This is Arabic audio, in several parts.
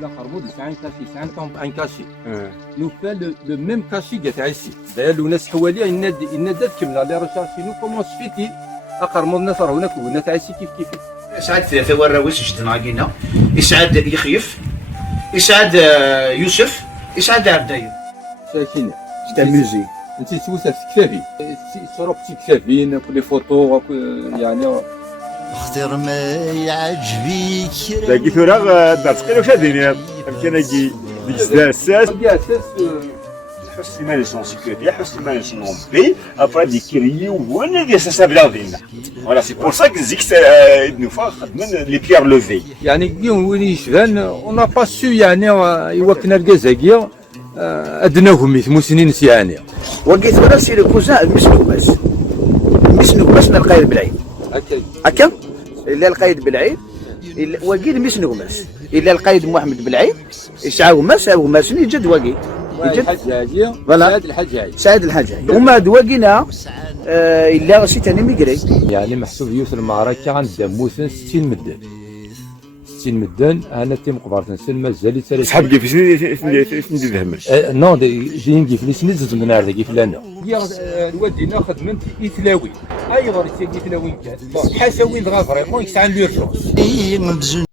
la Kharmoud, c'est un cachet, c'est un cachet. Nous fait le même cachet qui est ici. D'ailleurs, le ناس حواليه الناس كملوا لي ريشارش نو كومون سفيتي Kharmoud الناس راه هناك والناس عايشين كيف. يسعد ثلاثة وراويس جدنا عقينا، يسعد يخيف، يسعد يوسف، يسعد عبدايو. شايفين. تاموزي. انت توسع في كتافي. صورة في كتافين لي فوتو يعني. اختار ما يعجبك. باقي ثورة دارتقيل واش هادين يمكن يجي الساس. حسن ما نسون سيكوريتي حسن ما نسون بي ابري دي كريي وانا دي سا بلادينا فوالا سي بور سا كنزيك نوفا خدمن لي بيير لوفي يعني اليوم وين يشبان اون با سو يعني يوكنا الكازاكيا ادناهم يثمو يعني وقيت ولا سي لو كوزان مسنوغماس القايد بالعين هكا الا القايد بالعين وقيل مسنوغماس الا القايد محمد بالعين يشعاو ماسني جد وقي الحجاجي سعد الحجاجي هما دواقينا الا سي تاني ميغري يعني محسوب يوث المعركه غنبدا موثن 60 مدن انا تيم قبرت نسل مازال يتسالي صحاب كيف سندي فهمش نو جين كيف لي سنيز من نار كيف لنا الوالدينا خدمت ايثلاوي اي غير ايثلاوي كان حاشا وين دغا فريمون يسعى لورجونس ديك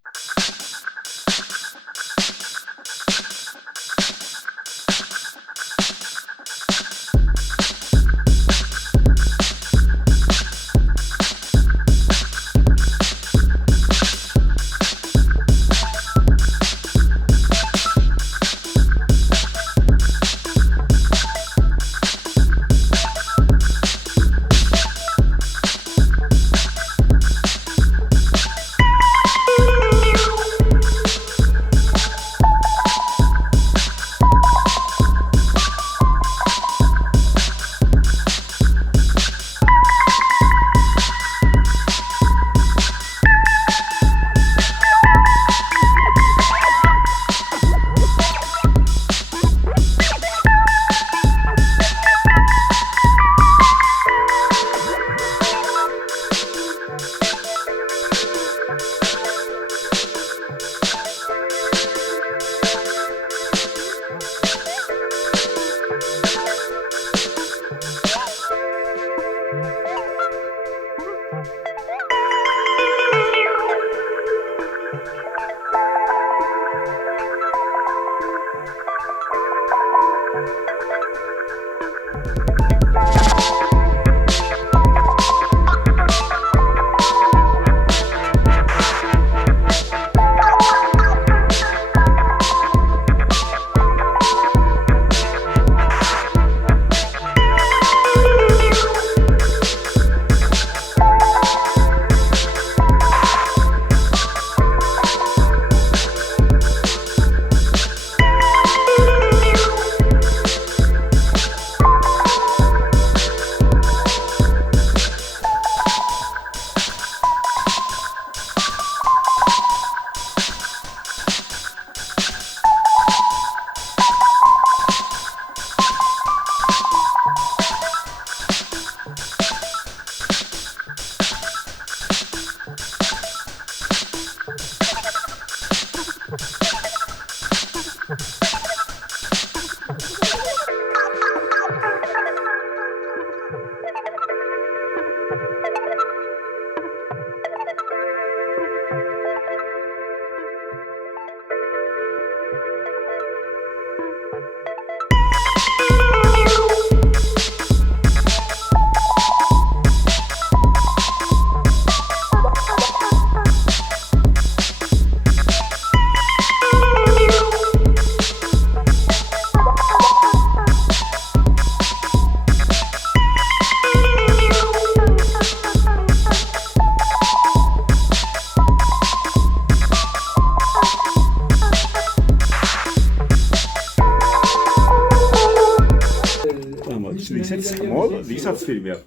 الفيلم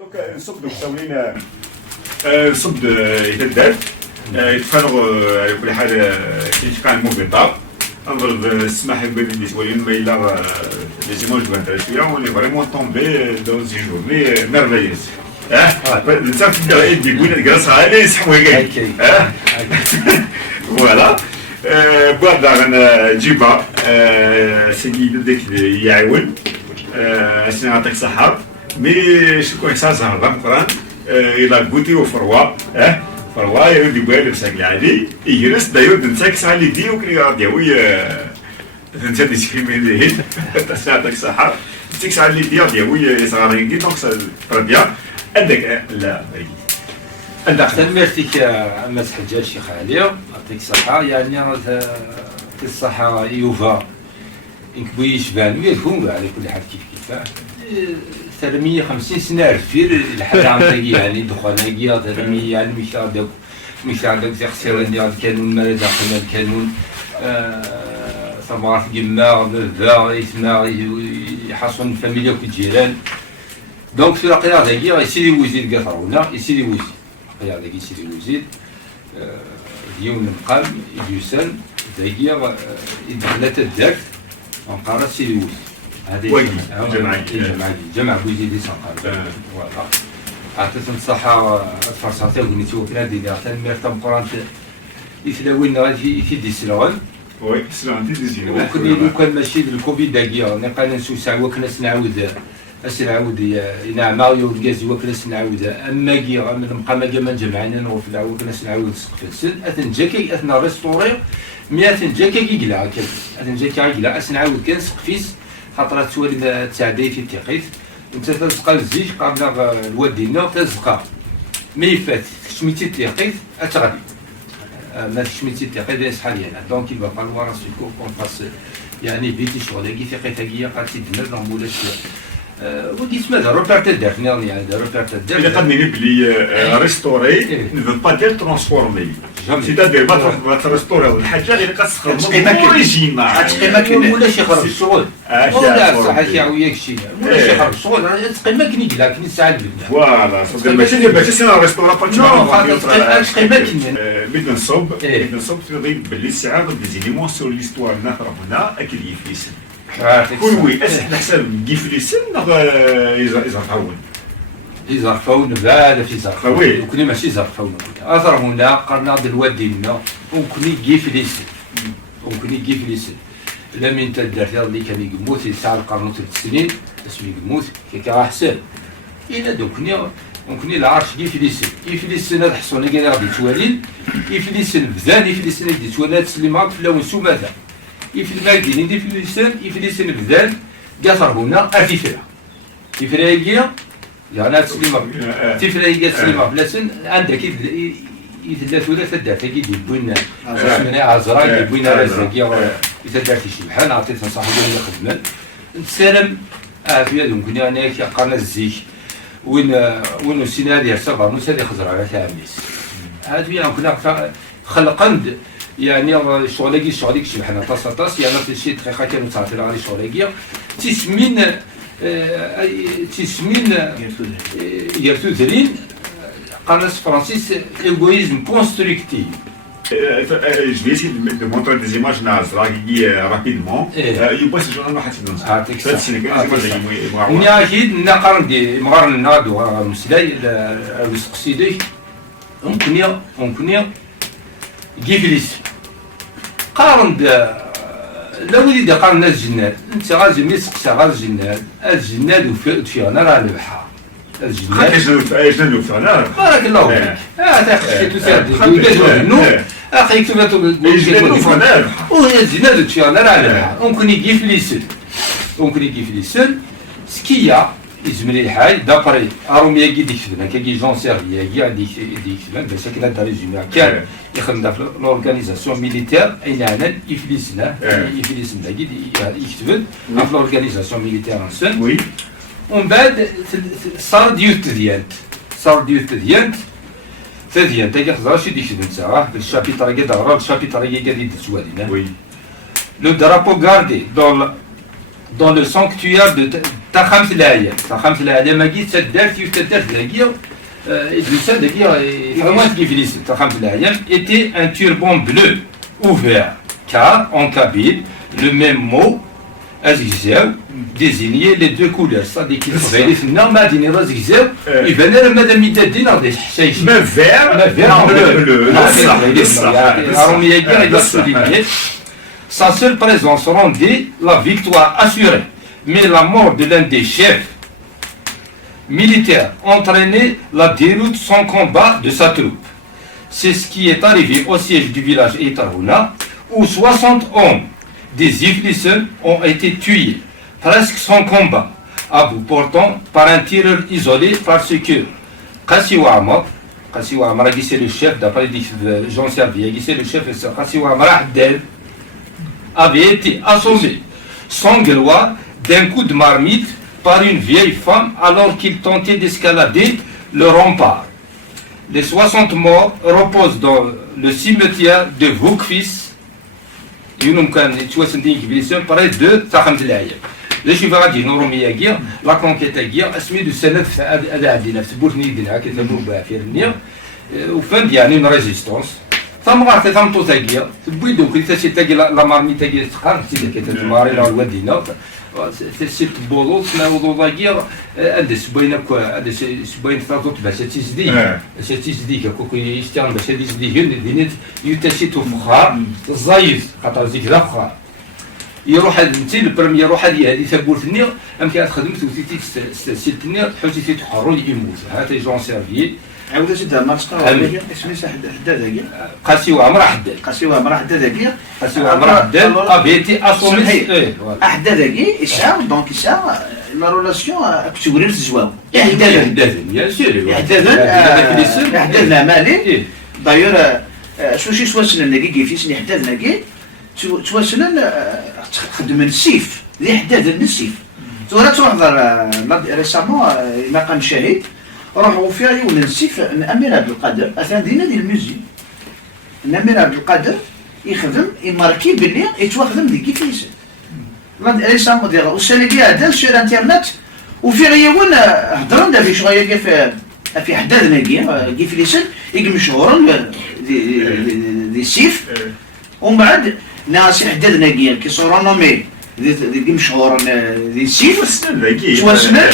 دونك نصب ساويين نصب يتدار يتفرغ على كل حال كان موفيطار نضرب السماح بين لي شويه ما الا لي زيماج بان شويه ولي فريمون طومبي دون سي جورني ميرفيوز انت تبدا يدي يقول لك جالس عليه يسحبوا كاع فوالا بعد غنا جيبا سيدي بدك يعاون اسنا يعطيك الصحة مي شكون احساس هذا القران الى قوتي وفروا فروا يرد يبان بساك عادي يجلس داير نتاك ساعه اللي دي وكري ديوي انت تسكري من هنا يعطيك الصحة نتاك ساعه اللي ديوي صغارين كي دونك تربيه عندك لا تنمرتك مسح الحجاج شيخ علي يعطيك الصحة يعني في الصحة يوفا إنك بويش بان ويكون على كل حال كيفاه 350 سنة رفير الحاجة عم تجي يعني دخانية 300 يعني مش عندك تخسر اللي القانون مرض قلنا القانون ثمرات جماع ذا يسمع يحصن فاميليا والجيران دونك في القيادة هي يسيري وزير قطرونا يسيري وزير القيادة هي يسيري وزير ديون مقام يدوسن هي دخلت الدرك ونقارن سيري وزير هذه جمع بوزيد سنقال فوالا عطيت الصحة فرصتي وقلت وكنا دينا ميرتم قران يتلاوين في ديسلون وي سلام ديزينو وكان ماشي الكوفيد داكيا نقال نسوسع وكنا نعاود نعم ماريو الكازي وكنا نعاود اما كي من مقام ما جمعنا نوفلا وكنا نعاود سقف السن اتنجاكي اثنا ريستوري مي اتنجاكي كيلا اتنجاكي كيلا اسنعاود كان سقفيس خاطر توالد تعدي في التقيت انت تلصق الزيج قبل الواد ديالنا تلصق مي فات شميتي التقيت اتغادي ما شميتي التقيت داير شحال يعني دونك يبقى الوراس يكون كونفاس يعني بيتي شغل كي ثقيتها قالت دنا ولاش ودي اسمها روبير تدار يعني روبير تدار اللي قدني بلي ريستوري نو با دير ترانسفورمي سيتادير ما تريستوري الحاجه اللي كتستخدم اوريجينال تقيمه ولاش يخرب الشغل ولا صح ياك شي ولاش يخرب الشغل تقيمه كني لكن ساعات بدا فوالا ماشي سي ريستورا تقيمه كني بدنا نصوب في ضيب بلي السعاده بليزيليمون سور ليستوار ناخر هنا اكل يفيسن كل وي اسحنا حساب يفليسن يزرفون يزرفون بعد في زرفون وكنا ماشي زرفون اثر هنا قرنا الواد ديالنا وكنا يفليسن لم ينتدر اللي كان يموت يسعى القرن 3 سنين اسمه يموت كي راه حسن الى دوكني العرش يفليسن هذا حصونه كاين غادي توالين يفليسن بذان يفليسن غادي توالات سليمات في لون سوماذا يفليسن يفليسن بذان قاثر هنا تفرا هي يعني تسليمه تسليمه بلاسن عندك يتدات ولا تدات كي يبوينا اسمنا عزراء يبوينا رزاقيه يتدات شي بحال عطيت صاحبي اللي خدمه نتسالم في هذوك كنا انا قرنا الزيك وين السيناريو صبر موسى اللي خزر على تاميس هذا يعني كنا خلقند يعني الشغل شي بحال طاس يعني في شي دقيقه كانوا تعطي على شغل تسمين يرتو ذرين قالت فرانسيس ايغويزم كونستركتيف je vais essayer de montrer des images rapidement. Il passe le journal أكيد نقارن دي مقارن نادو مسلاي الوسقسيدي ممكن جيفليس قارن لا وليد قارن ناس جنات انت غازي مسقسا غير الجنات وفيها نار على البحر الجنات بارك الله فيك تاخذ تساعد نو اخي كتبت وهي الجنات وفيها نار على البحر ممكن يجي في لسان سكيا يزمري الحال دابري اروميا كي ديك خدمه كي جونسير كي عندي ديك خدمه باش كنا دار ريزومي كان يخدم في لورغانيزاسيون ميليتير اين عنا يفلسنا كي يكتب في لورغانيزاسيون ميليتير انسان وي ومن بعد صار ديوت ديانت تاكي خزر شي ديك خدمه ساعه الشابيتر كي دار الشابيتر كي قاعد يتسوالينا وي لو درابو غاردي dans le sanctuaire de Takhams Laïa, ma guide, cette date, était un turban bleu ouvert, car en kabyle, le même mot, Azizéo, désignait les deux couleurs. C'est-à-dire qu'il fallait dire, non, Madine Azizéo, il venait le Madame Midadi dans des chèques. Mais vert, bleu. Alors, il y a souligné. Sa seule présence rendait la victoire assurée, mais la mort de l'un des chefs militaires entraînait la déroute sans combat de sa troupe. C'est ce qui est arrivé au siège du village Etarhouna, où 60 hommes des Iflissen ont été tués, presque sans combat, à bout portant par un tireur isolé parce que Qassiwa Amar, c'est le chef, d'après Jean Servier, c'est le chef, Qassiwa Amar Haddad, avait été assommé sans gloire d'un coup de marmite par une vieille femme alors qu'il tentait d'escalader le rempart. Les 60 morts reposent dans le cimetière de Vukfis. Près de Taham de l'Aïe. Les chiffres غادي نورو مياكيا لا كونكيتاكيا اسمي دو سنه هذا عندنا في بورني دينا كيتسموا بها في النيا وفند يعني اون ريزيستونس ثم غارت ثم توتاكيا بويدو كي تاكي لا مارمي تاكي تقار سيدي كيتماري لا الوادينا سيت بولو سناوضو ضاكيا هذا سباين هذا سباين فاطوت باش تيزديك كوكو يستعمل باش يزديك دينيت يتشيتو فخار الزايز خاطر زيك ذا فخار يروح انت البريمير يروح هذه ثبور في النير ام كانت خدمت وتيتي تستسيل النير حوتي تحرو يموت هذا جون سيرفي عاود زيد ما تقرا اسمي حداد هكا قاسيو عمر حداد قاسيو عمر حداد ابيتي اصومي حداد هكا يسعى دونك يسعى لا رولاسيون كتوري الزواو حداد يا سيري حداد مالي داير شي سواسنا نكي في سني حداد نكي تواسنا تخدم السيف اللي حداد السيف تورا تحضر ريسامون مقام شهيد راحوا فيها يولي السيف الامير عبد القادر اثناء دينا ديال الموزي الامير عبد القادر يخدم يماركي باللي يتواخدم ديك كيفيس ريسامون ديال والسالكي هذا سير انترنت وفي غيون هضرنا دا في شويه في حداد ناكي كيف ليسن يجي مشهورا دي السيف ومن بعد ناس حداد ناكي كيصوروا نومي دي مشهور دي السيف تواسنا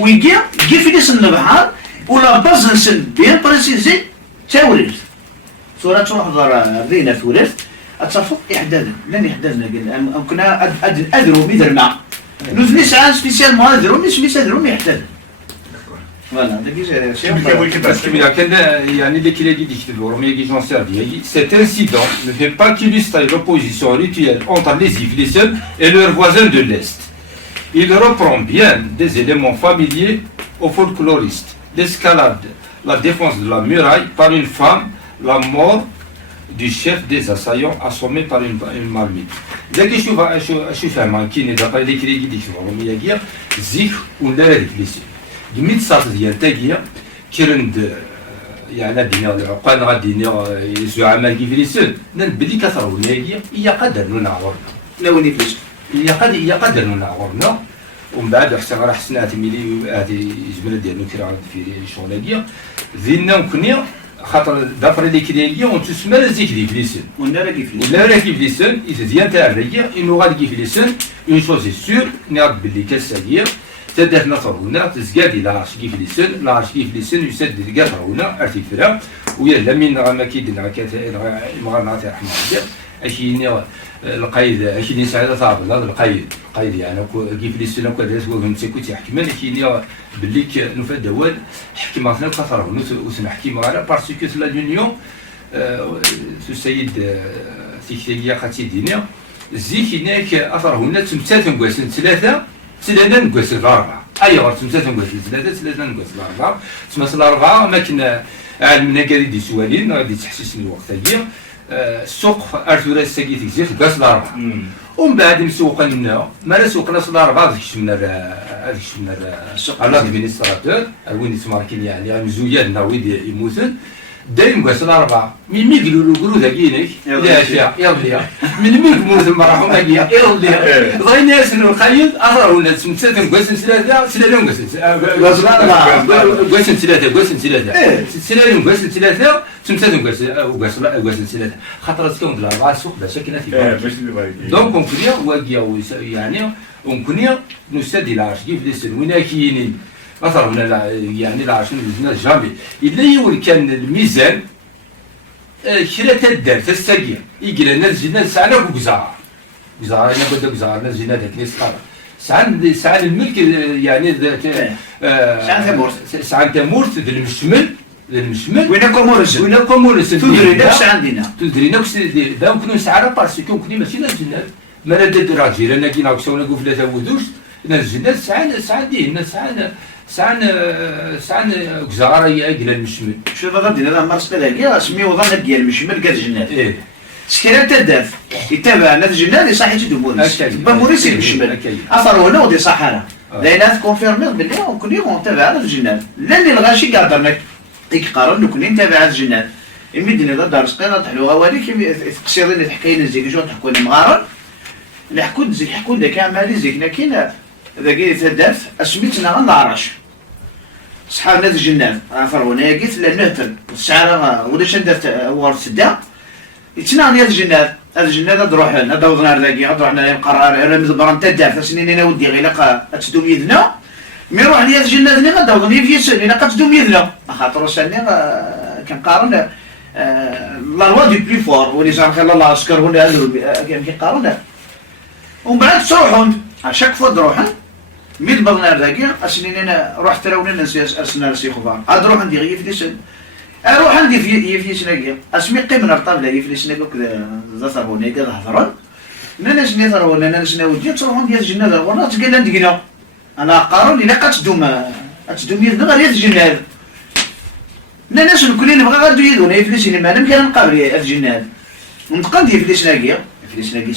ويجي كيف ليسن البحر ولا باز نسن بيان بريسيزي تاوريث صورة تحضر دينا في ورث اتفق احدادا لن يحددنا قال كنا ادرو ميدرما نوزني ساعه سبيسيالمون ادرو مي سبيسيال ادرو مي يحدد فوالا cet incident ne fait pas qu'illustrer l'opposition rituelle entre les Iflissen et leurs voisins de l'Est. Il reprend bien des éléments familiers aux folkloristes. L'escalade, la défense de la muraille par une femme, la mort du chef des assaillants assommé par une marmite. زكي شو فاهمة كاين دابا اللي كري يديك روميا كيا زيك ولا هذيك ليسي دميت صاط ديال تاكيا كيرند يعني دينا العقال غادينا زعماء كيف ليسن نبدي كثر ولا هي قدر نعورنا لا وني فلوس هي قدر نعورنا ومن بعد حتى راه حسنات ملي هذه جبل ديالنا كرا في شغلاكيا زينا وكنيا خاطر دابري لي كرياكيا وتسمى زيك ديك ليسن ولا كيف ليسن يتزيان تاع الريا انو غادي كيف ليسن اون شوز سور نعرف باللي كاساكيا تدات نصر هنا تزكادي لا عرش كيف ليسن لا عرش كيف ليسن يسد كاع هنا ارتفاع ويا لمين ما كيدنا كاتا المغاربه تاع الحمار اشيني القايد اشيني سعاده صعب لا القايد يعني كيف ليسن كذا هو فهمتي كنت يحكي اشيني باللي نفاد دوال حكي معنا كثر ونحكي معنا باسكو لا لونيون السيد سيكتيا خاتي دينيا زيك هناك اثر هنا تمثال نقاسن ثلاثه نقاسن اربعه ايوا تمثال نقاسن ثلاثه نقاسن اربعه تسمى الاربعه ما كنا علمنا كاع دي سوالين غادي تحسسني الوقت هي السوق ارثورا ساكي تكزير كاس الاربعه ومن بعد مسوق لنا ما سوقنا الاربعه ديك الشمنا على الادمينستراتور وين تماركين يعني مزويا لنا وين يموتن دايم كاس الاربعه مي يقولوا ذاكينك لا شيء يلا من يموت المراه هكيا يلا ضاي ناس القيد اثر ولا تمثال كاس ثلاثه سلالهم كاس ثلاثه تمثال كاس ثلاثه خاطر تكون الاربعه السوق باش كاينه في دونك كونكليا واقيا يعني كونكليا نستدي العرش كيف ليسن وين كاينين اثر ولا يعني لا عشان الزنا جامي الا يول كان الميزان كرا تدار تستقيا يقرا الناس جينا ساعه وكزار زارنا بدا زارنا زينا ذاك اللي صار سعان الملك يعني سعان ثمورت سعان ثمورت ذي المشمل وين كومورس تدري نفس عندنا تدري نفس دا ممكن نسعى باسكو ممكن ماشي نزلنا ما ندد راجل انا كي ناقص ولا قفله تاودوش نزلنا سعان دينا سعان كزاره يا قلا المشمل شوف هذا دينا مارس بلاكي اسمي وضع ديال المشمل كاع الجنات سكيرا تداف يتابع نادي الجنات صحيح تدبونس بموريس المشمل اثر هنا ودي صحراء لان كونفيرمي بلي كل يوم نتابع نادي الجنات لاني الغاشي قادرنا يقارن كون نتابع نادي الجنات يمدني هذا دار صغيره تحلو غوالي كي تقصيرين تحكينا زيك جو تحكوا لي مغارن اللي حكوا لك كامل زيك لكن ذاك تداف اسميتنا غنعرش صحاب نادي الجنات فرعون قلت لنهتل الشعر ولا شندت ورد سدا يتنا نادي الجنات هذا الجنات تروح هذا وضنا ذاكي روحنا القرار رمز بران تداف سنين انا ودي غير تدوم يدنا مي روح نادي الجنات اللي غدا وضني في سن الا تدوم يدنا خاطر سنين كنقارن لا لوا دي بلي فور ولي جان خلى الله عسكر ولا كنقارن ومن بعد تروحون اشاك فوا تروحون ميل بغنا ذاكي اسنين انا رحت راونا ناس اسنا سي خبار عاد روح عندي غير في سن اروح عندي في سناكي اسمي قيمنا الطابله في سناكي كذا زصابوني كذا هضرون ناس نهضروا ناس نودي تروحون ديال الجنه والله تقال عندنا انا قارون الا قتدوم يدنا غير الجنه ناس كلنا نبغى غادو يدونا في السينما انا كان نقابل الجنه ونتقن ديال في سناكي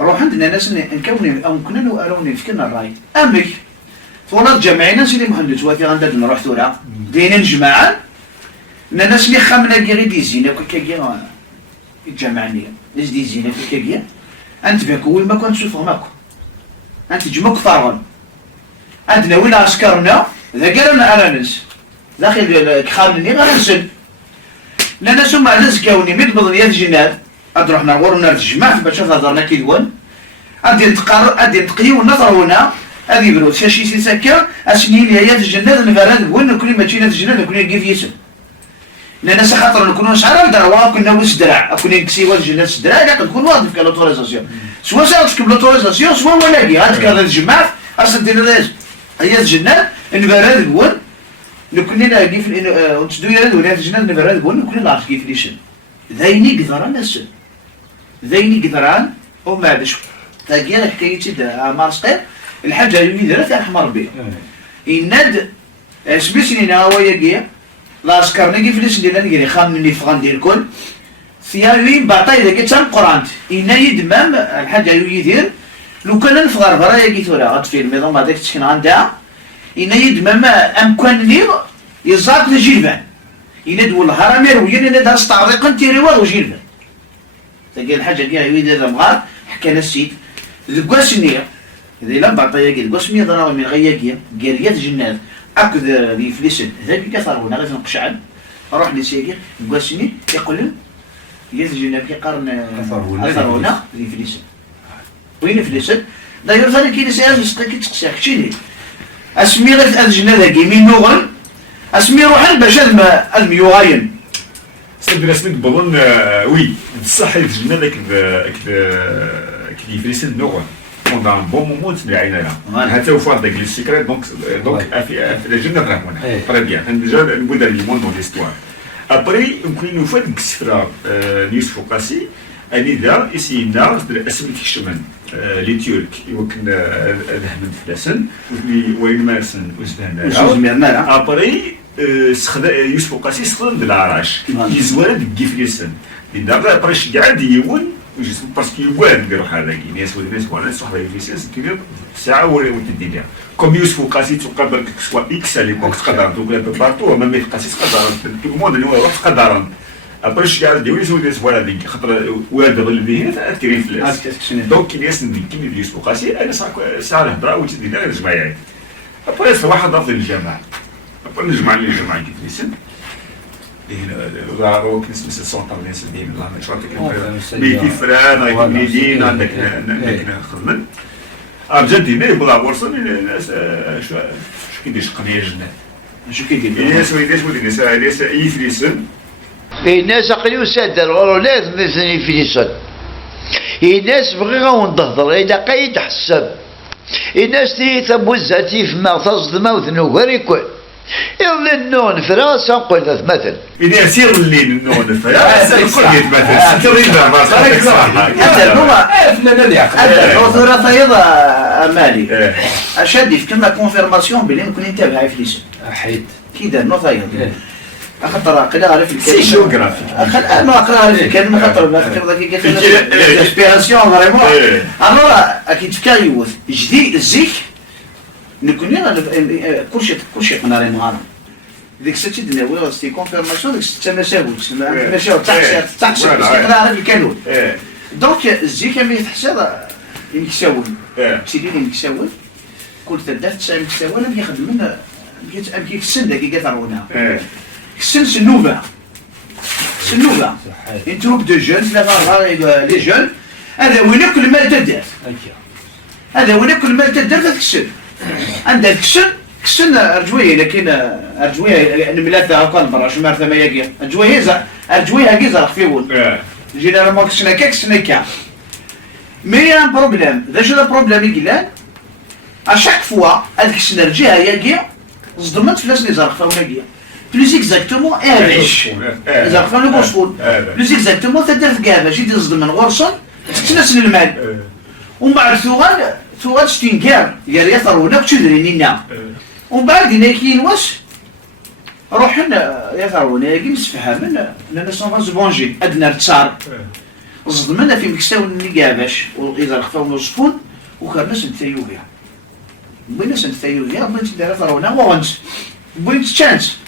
روح عندنا ناس نكوني او كنا نوروني فكرنا الراي امك فولاد جمعينا سيدي مهندس واتي غنداد نروح ثورة بين الجماعة الناس اللي خامنا غير ديزينا كاكيا الجماعة ناس ديزينا كاكيا انت بك وين ما كنت تشوفهم ماكو انت جمك فارغون عندنا وين عسكرنا ذا قالنا انا ناس داخل خامني غير نسل الناس هما ناس كاوني ميت بضنيات جنات أدرحنا ورنا الجماعة باش هضرنا كي دوان أدي نتقرر أدي نتقيو النظر هنا أدي بلو شاشي سيساكا أسنين لي آيات الجنة النفراد وين كل ما تجينا الجنة نكون كيف يسم لأن سخاطر نكونوا شعر دروا كنا وس درع كنا نكسيوا الجنة الدرع لا تكون واضح في لوتوريزاسيون سوا سالتك بلوتوريزاسيون سوا ولاكي هذيك هذا الجماعة أصلا دير هذا آيات الجنة النفراد وين نكون كيف نتدو يا ولاد الجنة النفراد وين نكون نعرف كيف ليش ذيني قدران السن ذيني قدران وما عادش تاقيا حكايتي دا مارسقير الحاجة يومي درات أحمر بيه إناد سبيسني ناوية جيه لا أسكرني كيف ليش دينا نجري خامني فغان ديال الكل ثيابي بعطي إذا كنت القرآن إنا يدمام الحاجة يومي دير لو كان نفغر برايا جيت ولا غاد في الميضان هذاك تسكن عندها إنا يدمام أمكان لي يزاق لجيلفان إنا دول هرمير وين إنا دار استعرض تيريوار وجيلفان تلقى الحاجة كي يويد هذا مغار حكى السيد ذكواسنية إذا لم بعطيها قال قسمي ضراوي من غياكيا قال يد جنات أكد لي فليسن ذاك كثر هنا غير نقشعل أروح لسيكي قسمي يقول لهم يد جنات كيقارن أثر هنا لي فليسن وين فليسن داير ذلك كي نسأل يسقيك تسقسيك شيني أسمي غير هذا الجنات هاكي من نغل أسمي روحان باش هذا يغاين سيدي رسمي بظن وي بصح يتجنى ذاك كي فريسن نوغ بوندان بون مومون تبعينا لها حتى وفات داك لي سيكريت دونك في الجنة غنكون طري بيان ديجا نبدا لي مون دون ليستوار ابري يمكن نفاد كسفرا يوسف قاسي اني دا اسينا اسم تكشمن لي تيرك يمكن الهمن فلاسن وين مارسن وزبهنا ابري يوسف قاسي استخدم العراش يزوال كيفليسن إذا برش قاعد يون باسكو يوان يديروا هذاك الناس وانا صح يفليسن كيف ساعه ولا تدير كوم يوسف قاسي تقدر سوا اكس اللي كنت تقدر تقول بارتو ما قاسي تقدر تو الموند اللي هو تقدر برش قاعد يسوي الناس ولا ديك خاطر والد اللي فيه تيري فلاس دونك الناس كيما يوسف قاسي انا ساعه الهضره وتدير غير جماعه ابريس واحد ضاف للجماعه نجمع لي جماعة كيف يسن هنا هو كنسمي سنتر الناس اللي من الله شرطك بيتي فران غير ميدين عندك خدمن أبجد ما يبغى ورصن الناس شو كيديش قضية جنة شو كيدير الناس الناس يفلسن الناس قليل سادة الغرولات مثل يفلسن الناس بغيغا ونضهضر إلا قايد حسب الناس تي تبوزاتي في ما تصدما وثنوغر يكون إلا النون فراس نقول مثلا إذا يصير اللي نون فيا الكل يتمثل سترينا ما فنان اليعقل الحضور فيض مالي أشد في كلمة كونفيرماسيون بلي ممكن ينتبه في ليسن حيت كي دار نو فيض خاطر قراها في الكلمة سي جيوغرافي ما قراها في الكلمة خاطر ما فكر ذاك قالت الانسبيراسيون فريمون الوغ اكيد تفكر يوث جديد الزيك نكون كلشي قناري مهارة ديك الساعة تدنا سي كونفيرماسيون ديك الساعة مساوي تحسب قراها في الكانون دونك الزيك ما يتحسب يمكساول سيدي يمكساول كل تدات ساعة يمكساول ما يخدم منها كيكسن داك يقطعونها كسن سنوبة une troupe de jeunes les jeunes هذا وين كل ما تدار هذا وين كل ما تدار تكسن عندها كسن رجويه لكن رجويه الملاثة هاكا برا شو مارثا ما يجي رجويه هاكي زرق فيون جينيرالمون كسنا كا مي ان بروبليم ذا شو البروبليم يقلان اشاك فوا هذيك السنرجيه يجي صدمت في ناس اللي زرق فيون plus exactement ايش اذا عرفنا الوصول plus exactement تدير كاع باش يصدم من غرسون تنسل المال ومن بعد ثوال شتينكار يا يثرونا كتدرينينا ومن بعد كاين واش روحنا يثرونا كي نسفهمنا لنا سون زبونجي ادنا تصار صدمنا في مكساو كاع باش واذا خفاو الوصفون وكان ناس نتايو بها بغينا نتايو بها بغيت ندير يثرونا وانت بغيت تشانس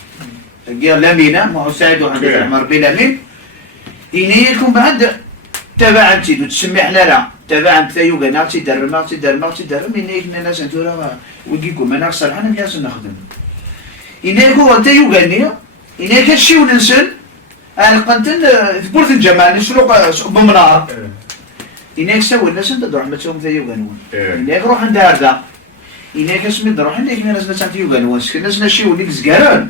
قال لامينا ما سعيد وحديث عمر بلامين إنيكم بعد تبعتي تسمي حنا لا تبعت ثيو قنا تدرم إنيك ناس نتورا ويجيكم أنا أخسر حنا بياس نخدم إنيك هو ثيو قني إنيك الشيء وننسل أنا قنتن في بورث الجمال نسلق بمنار إنيك سوي الناس أنت تروح ما تسوي ثيو قنون إنيك روح عند هذا إنك اسمي نروح عندك ناس نسمع يوغان واسك ناس نشيو ليك زكاران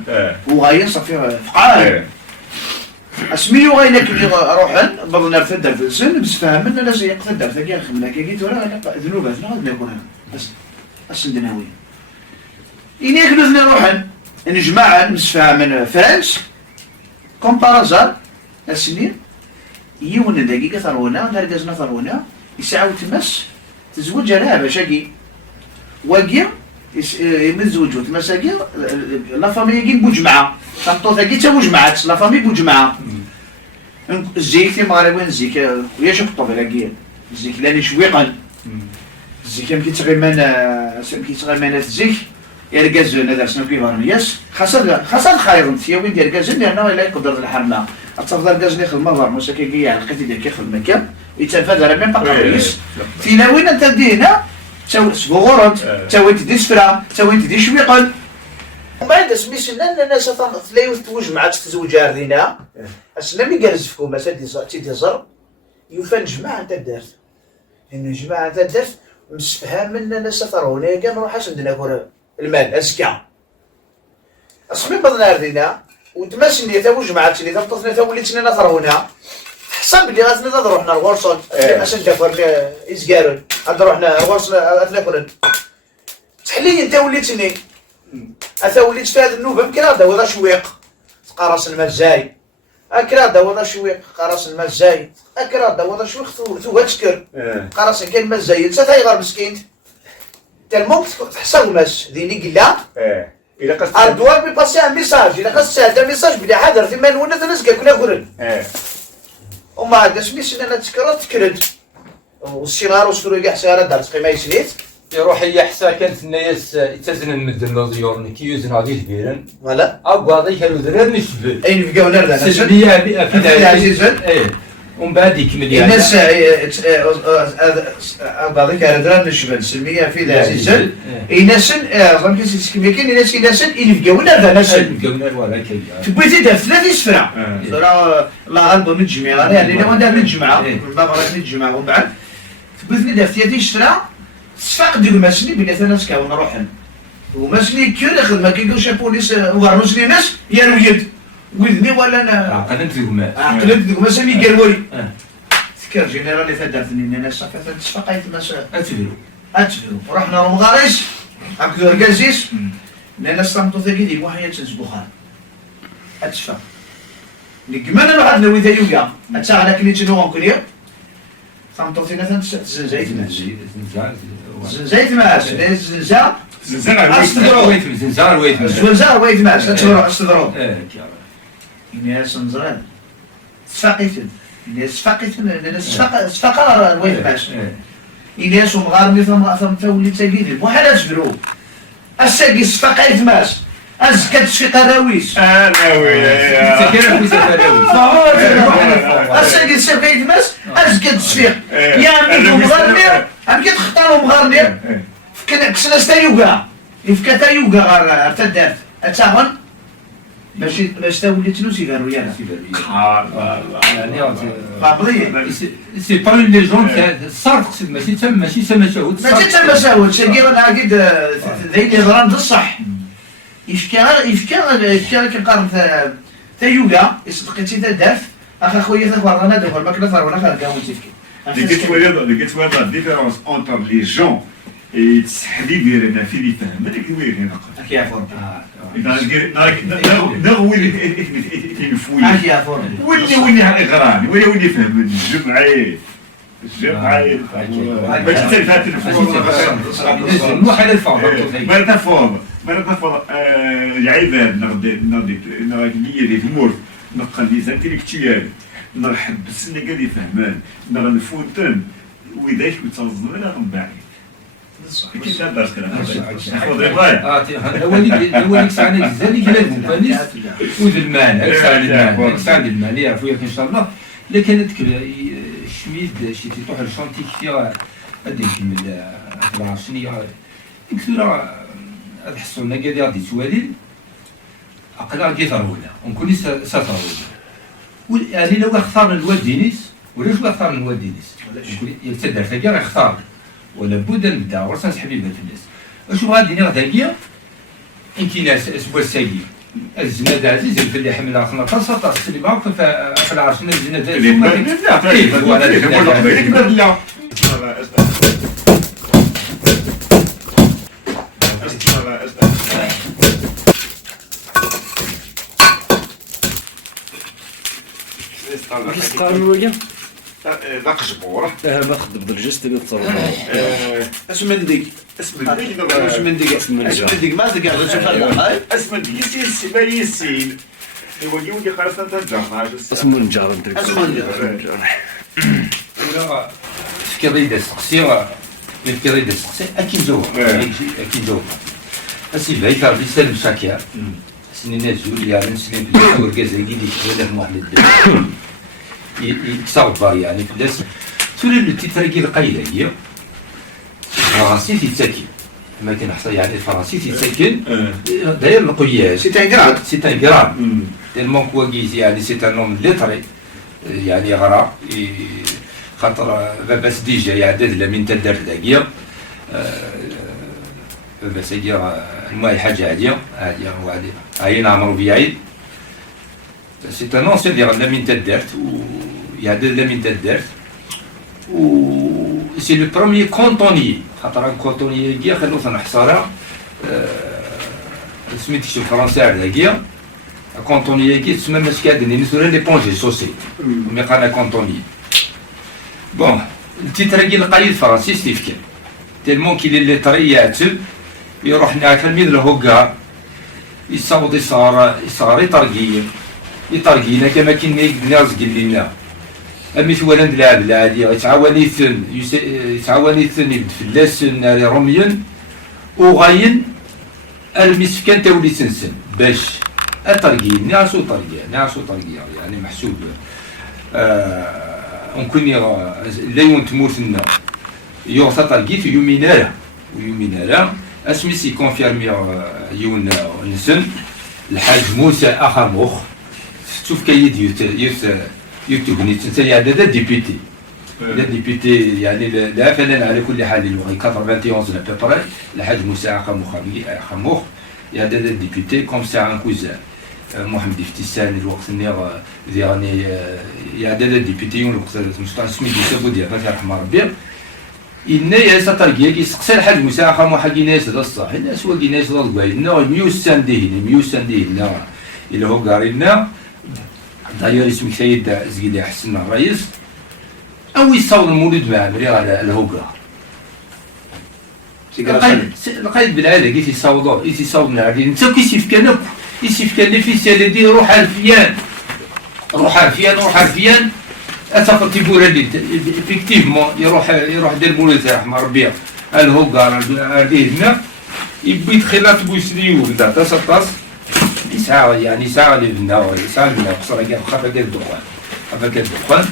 وغاين صافي فقال اسمي يوغا إلا كي روحن بضنا في الدار في السن بس فهمنا ناس يقف الدار ثقيل خمنا كي قلت ورا ذنوباتنا غادي نكون أسندناوي إنك نزنا روحن نجمع نسفها من فرنسا كوم بارازار السنين يونا دقيقة ثرونا نرجزنا ثرونا يسعو تمس تزوج لها بشاقي واقيا يمزوجوا تمساقي لا فامي يجي بوجمعة تنطو ثقي تا وجمعات لا فامي بوجمعة الزيك المغربي الزيك وياش الطفل هكيا الزيك لاني شويقا الزيك يمكن تغيمان الزيك يرقزون هذا سنو كيفارنياس خاصة خير انت يا وين ديال كازن لانه لا يقدر الحرمة التفضل كازن يخدم مضر مساكي كي على القتي ديال كيخدم مكان يتنفذ على ميم باقريس فينا وين انت دينا تسوي سبورنت تسوي تدي سفرة تسوي تدي شويقل ومن بعد سميتنا الناس تلاقيو توجمعات تزوج عردينا اسلامي جالس فيكم مثلا تيدي زر يوفى الجماعة انت دارت انه الجماعة انت دارت مسفهام من الناس ترونا كان نروح عندنا كره المال أزكى أصمي بدنا عردينا وتماشي تا وجمعات اللي ضبطتنا تا وليتنا نثرونا حسب اللي غاتنا تروحنا الغرصون عشان دافر إزكارون هاد روحنا غرص أثنا كرن تحلي انت وليتني أثا وليت في هذا النوبة يمكن هذا وضع شويق قراص المال زاي أكرا وضع شويق قراص المال زاي أكرا وضع شويق ثو تشكر قراص كان المال زاي تاي غير مسكين تالموك تحسن ماس ذيني قلا إلا قصد أردوار بيباسي ان ميساج إلا قصد هذا ميساج بلي حاضر في مان ونا تنسكا كنا قرن وما عاد سميت أنا تكرد والسينار وسرو يحس على درس قيمة يسنيت يروح يحسا كانت الناس يتزن المدن لوزيورني كي يوزن غادي كبيرا ولا أبغى ضيك الوزرار نشبه أين بقاو نرد سجلية في عزيزا ومن بعد يكمل يعني الناس بعضك هذا نشبه سمية في العزيزا إنسن ظن كيسكمي كاين الناس إنسن اللي بقاو نرد نسن تبغي تدير ثلاثة سفرة لا ألبوم نتجمع يعني لو ندير نتجمع ما بغيت نتجمع ومن بعد تبغي ندير ثلاثة سفرة تفاق ديك المسني بين ثلاث كاون نروحن ومسني كل خدمة كيقول شي بوليس ورمسني ناس يا الويد وذني ولا انا عقلت لكم عقلت لكم مسني قال ولي تفكر جينيرالي فدرتني انا صافي تشفقيت ماش اتفلو اتفلو ورحنا رومغاريش هكذا ركازيش لان استمطو ثقيدي وحياة تنسبوخان اتشفق نقمنا واحد نوي يوغا اتساع على كلي تنو غنكوليا استمطو ثينا تنزنزايت ماش زنزايت ماش زنزا زنزار ويت زنزا ويت ماش استدرو إني سنزران سفاقيتن إني سفاقيتن لأن سفاقة ويت ماش إني سمغارني ثم تولي تاقيني بوحال أجبرو الساقي سفاقيت ماش أزكى تشفيق الراويش سكينة في سفراوي الساقي سفاقيت ماش أزكى تشفيق يعني مغارني أمكي تختارو مغارني كسنا ستا يوغا يفكا تا يوغا غار ارتدات أتاغن باش تولي تنوسي غارو يانا قابضية سي با اون ليجوند صار تقصد ماشي تم شهود ماشي تم شهود ساقي انا اكيد ذيني ضران الصح يفكا كنقارن تا يوغا يصدقيتي تا دارت اخا خويا تا ورانا دخل ما كنا ورانا خارجه وانت لقيت لا ديفيرونس انتر لي جون التحديد ديالنا في اللي فهم هذاك اللي وين نقل كيعرفوا نغوي نفوي كيعرفوا ولي غراني ولي فهم الجمعيات باش تلفات نروح على الفوضى مرة فوضى العباد نغدي ديال المور نقل لي زانتيليكتويال نرحب بالسنة قال لي فهمان نفوتن وإذا كنت تنظمنا غنباعي كيف هذا اوليك ساعه زالي كلام مفانيس ودلمان ساعه المال يعرفوا ياك ان شاء الله لكن هذيك شميد شي تروح للشونتي فيها هذيك من العشريه كثيره هذا حصلنا قال غادي توالي اقلا كيثرونا ونكون ساترونا يعني لو اختار الواد دينيس ولاش اختار الواد دينيس يتدر ثقير يختار ولا بد نبدا ورساس حبيبه الناس اشو غادي غادي يمكن ناس اسبوع الساقي الزناد عزيز اللي حمل اخنا قصه اللي معك في العرشنا الزناد لا ذاك جبور ما خد بدرجة اللي تصرف اسم ديك ما تقع اسم يسين ما يسين يولي خلاص انت تجرنا اسم النجار ولا في قضيه السقسي في قضيه السقسي اكيد جواب اسي بعيد ربي سالم شاكر سنين نزول يعني مسلم في الكازا يدي شويه واحد يتصور يعني في الناس تولي التيتراكي القايله هي فرنسي تيتساكن ما كنحصل يعني الفرنسي تيتساكن داير القياس سي ان غرام تيلمون كواكيز يعني سي ان نوم ليتري يعني يغرى خاطر باباس ديجا يعدد لمن تدار داكيا باباس الماء حاجه عاديه وعاديه عين عمرو بيعيد سي ان نون سي ديال لمن تدارت يعدد لمن تدارت و سي لو بروميي كونطوني خاطر الكونطوني كيا خلو في الحصاره سميتي شي فرنسا هذاكيا كونطوني كي تسمى مسكادني نسورا لي بونجي سوسي مي قانا كونطوني بون التيتراكي القايد الفرنسي ستيفكن تيلمون كي لي طري يعتب يروح تلميذ الهوكا يصاوب يصار يطرقينا كما كنا الناس قال لنا امي ولد لاعب العادي يتعاوني يبد في اللاس ناري رميا وغاين المسكن تولي سنسن باش اطرقين نعسو طرقيه يعني محسوب ونكون لا ينتمورتنا يوثا طرقيت ويومينا اسمي سي كونفيرمي يون نسن الحاج موسى اخا مخ شوف كايد يكتبني تنسى هذا ديبيتي ديبيتي يعني لا فنان على كل حال اللغه 91 لابيبري الحاج موسى اخا مخ هذا ديبيتي كوم سي ان كوزان محمد افتسان الوقت اللي يعني يعدد الديبيتيون الوقت المستوى سميت يسابو ديال الله يرحم ربي إنه يسا ترقيا كيسقسي الحاج موسى خا حاجي ناس هذا الصح الناس ولدي ناس هذا الكوايدنا 100 ديهنا إلا هو قارينا داير اسمك سيد زكيدي حسن الرئيس أو يصور المولد مع عمري على الهوكا القايد بالعادة كيف يصوضوا يصوض من العادي انت كيسيف كان في سالدي روح عرفيان اتفقتي بولادي افكتيفمون يروح دير مولد رحم ربي الهوكا عندي هنا يبي خلاف بوسري وبدا تصطاس يسعى اللي بنا يسعى لنا قصر كاع خاف دير الدخان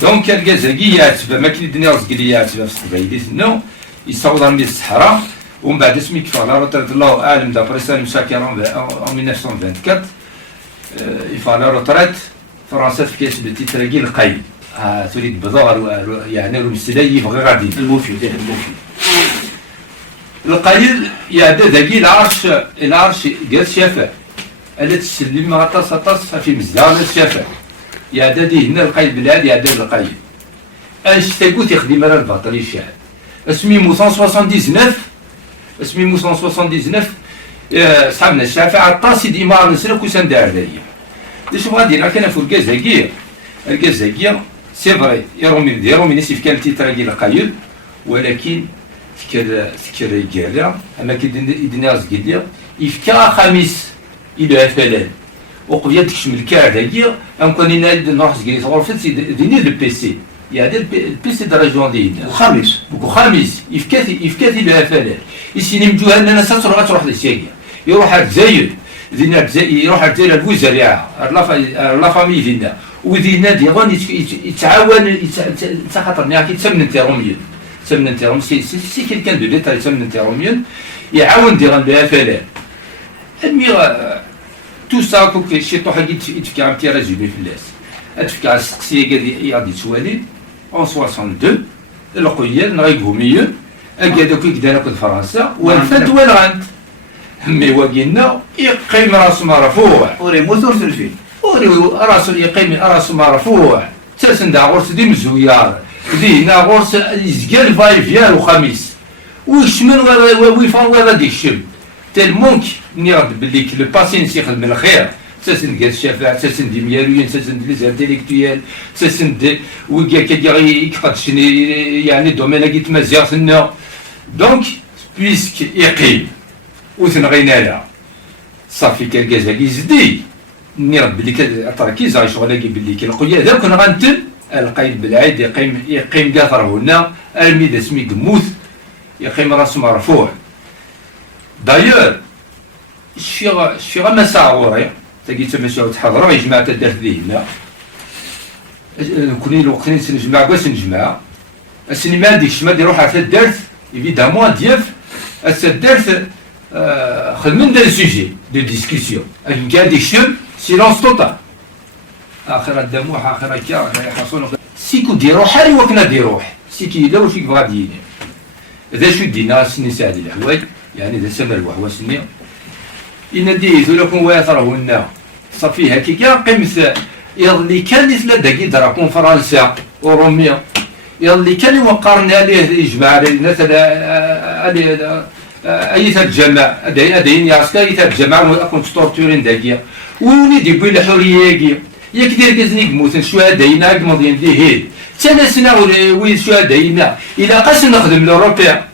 دونك كان كازاكيات ما كاين الدنيا رزقليات في الصبايدي نو يصوض من الصحراء ومن بعد اسمي كيف على روتريت الله اعلم دابري سالم شاكيرون en 1924 يفعل روتريت فرنسا في كاس بتيتراكي القايد تريد بضاعة يعني المسلاي يبغي غادي المفيد القايد يعدى ذاكي العرش قال شافع الا تسلم غطاس في مزدان الشافع يعدى دي هنا القايد بلاد يعدى القايد اش تقول يخدم على الباطل الشعب اسمي 1979 صحابنا الشافع عطاسي ديما نسلك وسان دار دايا شوف غادي كان في الكازاكيه سي فري يرومي نسيف كان تيتراكي القايد ولكن تكر رجاله اما كيدنا رزقيا يفكا خميس الى فلان وقبل تكشم الكار دايا ام كان نروح زكري غرفت ديني البيسي يا ديال البيسي د راجون ديالنا خميس يفكاتي الى فلان يسيني مجوها اننا تروح للسياقه يروح الجزائر يروح الجزائر الوزراء لا فامي ديالنا ودينا ديالهم يتعاون خاطر كيتسمن انتيروميون سي كيلكان دو ليتا يتسمن انتيروميون يعاون ديالهم بها فلان تو سا كوك شي طوح يتفكر عم تي ريزومي في الناس اتفكر السقسيه غادي توالي en 62 القيال نغيبو ميو اكادو كي كدانا كود فرنسا والفات والغانت مي واقينا يقيم راسو مرفوع وريموت ورسلفين راسو يقيم راسو مرفوع تاسن دا غورس دي مزويار دينا غورس يزقال فايفيار وخميس ويشمن ويفان غادي يشم تالمونك نيرد بلي لو باسين يخدم الخير تسن قال الشافع تسن دي مياروين تسن دي زانتيليكتويال تسن دي وكا كيدير يقدشني يعني دومينا كيت مزيان سنا دونك بيسك يقيم وثنغينا لها صافي كالكازاكي زدي نيرد بلي التركيز غا شغل بلي كالقويا هذا كنا غنتل القايد بالعيد يقيم كاثر هنا الميدا سمي قموث يقيم راسو مرفوع دايور الشيغ مساعوري تاكي تمشي وتحضر يجمع تدار ذهنا كوني الوقت نجمع كواش نجمع السينما ديك ما يروح على الدرس ايفيدامون دياف الدرس خدمن داك السوجي دو ديسكسيون كان ديك الشم سيلونس توتال اخر الدموع اخر كا يحصلوا سيكو دي روح حالي وكنا دي روح سيكي لا وفيك بغادي هذا شو دينا سني سعد الحوايج يعني ذا سمر وحوا سني إن ديتو لكم ويطره لنا صافي هكيكا قيمت يضلي كان لا داكي درا كونفرنسا أوروميا يضلي كان يوقرنا عليه يجمع الناس أي تجمع أدين ياسكا أي تجمع وأكون ستورتورين داكيا وني ديبوي الحرية ياك دير كازني كموتن شهداينا كمضيين دي هيد تناسنا وي شهداينا إلا قاس نخدم الأوروبيا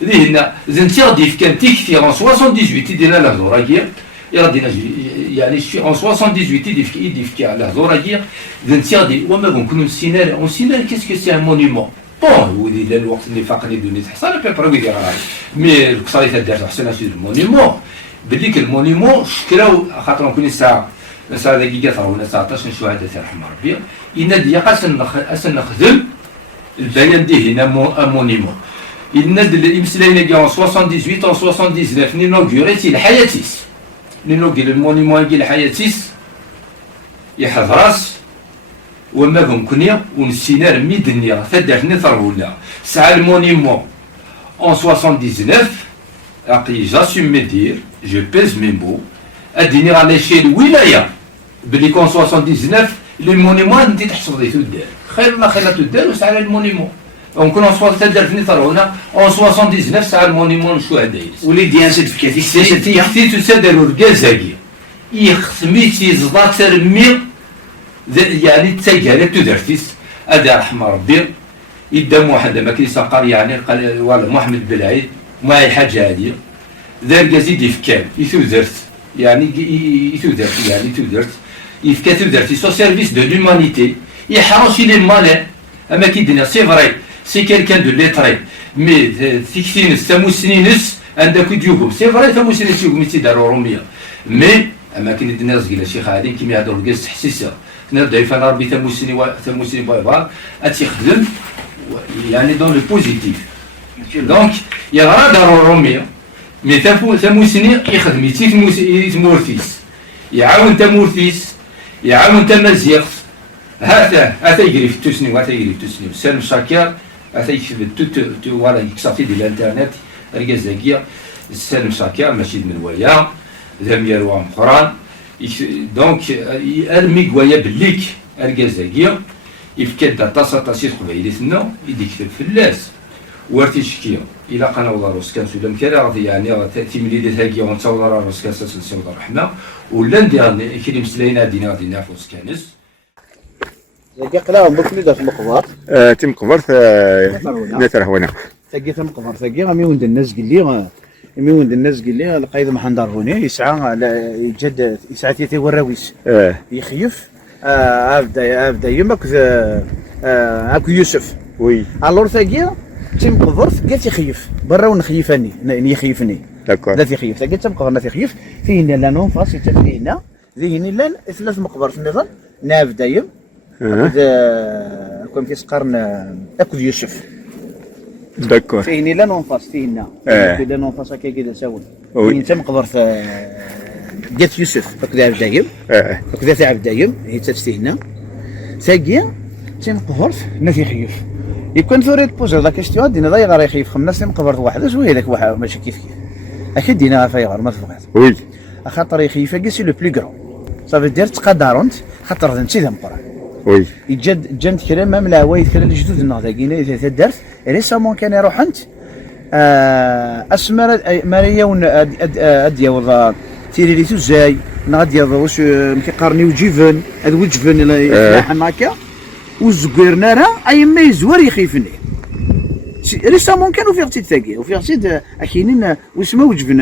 لهنا زنتيغ ديف كان تيكثير en 78 دينا لهضوراكيا يردينا يعني en 78 ديف كا لهضوراكيا زنتيغ دي وما كنكونو نسينا اون سينا كيسكو سي ان مونيمون بون ودي لا الوقت اللي فاقني دوني حسن بيبر ويدير مي القصايد دارت حسنا في المونيمون بليك المونيمون شكراو خاطر نكون الساعه دقيقه ثرونا 19 شهداء رحم ربي ان دي قاسن نخدم البيان دي هنا مونيمون يمسلاينا كاع 78 en 79 نينوغوريتي الحياتيس نينوغي المونيمون كي الحياتيس يحضراس وما كنكونيا ونسينا رمي دنيا فدارني ثرونا ساعة المونيمون en 79 عقلي جاسومي دير جو بيز مي مو اديني على شي الولايه بلي كون 79 لي مونيمون انت تحسب لي تدار خير الله خير تدار وسع على المونيمون ونكون تدار في نيطر هنا اون 79 ساعه المونيمون الشهداء ولي ديان سيد في كاتي سي تسدر الكازاكي يخسميتي زدا ترمي يعني تسجل تدرتيس هذا رحمه ربي يدا واحد ما كيسقر يعني قال والله محمد بلعيد ما هي حاجه هذه ذا الجزيد يفكان يثوذرت يعني يثوذرت يعني تودرت يفكا تودرت سو سيرفيس دو لومانيتي يحرص لي مالين اما كيدنا سي فري سي كيلكان دو ليتري مي تيكتينس تاموسنينس عندك ديوغم سي فري تاموسنينس يوغم تيدارو روميا مي اما كاين الناس قال الشيخ هذه كيما يهضروا الكاس تحسيسه نبدا يفهم ربي تاموسني بايبار اتيخدم يعني دون لو بوزيتيف دونك يغرى دارو روميا مي تاموسني يخدم يتمورثيس يعاون تامورثيس يعاون تمزيغ هذا يجري في التسني وهذا يجري في التسني سالم شاكر هذا يكتب تو فوالا يكسرتي ديال الانترنت الكازاكيه سالم شاكر ماشي من ويا ذم يروى مقران دونك ارمي قوايا بالليك الكازاكيه يفكد طاسه طاسيت قبيلتنا يكتب في اللاس ورتي شكيه الى قناه ولا روسكان سلام كلا غادي يعني تاتي ملي هاكي ونتصور روسكان سلسله الرحمه ولا ندير كي مسلاينا دينا في روسكانس قلاهم بكل داك المقبر تم قبرت نتر هنا ثقي تم قبر ثقي غامي ولد الناس قال لي مي ولد الناس قال لي القايد محندر هنا يسعى يجد يسعى تيتي وراويس يخيف ابدا يمك اكو يوسف وي الور ثقي تم قبرت قالت يخيف برا ونخيفني يخيفني داكور لا تخيف ثقي تم قبرنا تخيف فينا لا نون فاس هنا ذهني لا ثلاث مقبر في النظام ناف دايم كون في سقرن اكل يوسف داكور فيني لا نونفاس فينا لا نونفاس هكا كذا ساون فين تم قبر في جات يوسف هكذا عبد دايم هكذا تاع عبد دايم هي تستهنا ثاقيه تم قبر ما في خيف يكون ثوريت بوزر ذاك اشتي دينا ضايع غير يخيف خمس تم قبر واحد شويه ذاك واحد ماشي كيف اكيد دينا فاي غير ما تفوقات وي خاطر يخيف كيسي لو بلي كرون صافي دير تقدرونت خاطر نتي ذا مقران وي جد كلام ما ملا وايد كلام الجدود النهضه كاين اذا درت ريسامون كان يروح انت اسمر ماريا ون اديا والله تيري لي زاي ناديا واش كيقارني وجيفن هذا وجفن يفلاح هكا وزكيرنا راه اي ما يزور يخيفني ريسامون كانوا في غتيت ثاقي وفي غتيت كاينين واسمه وجفن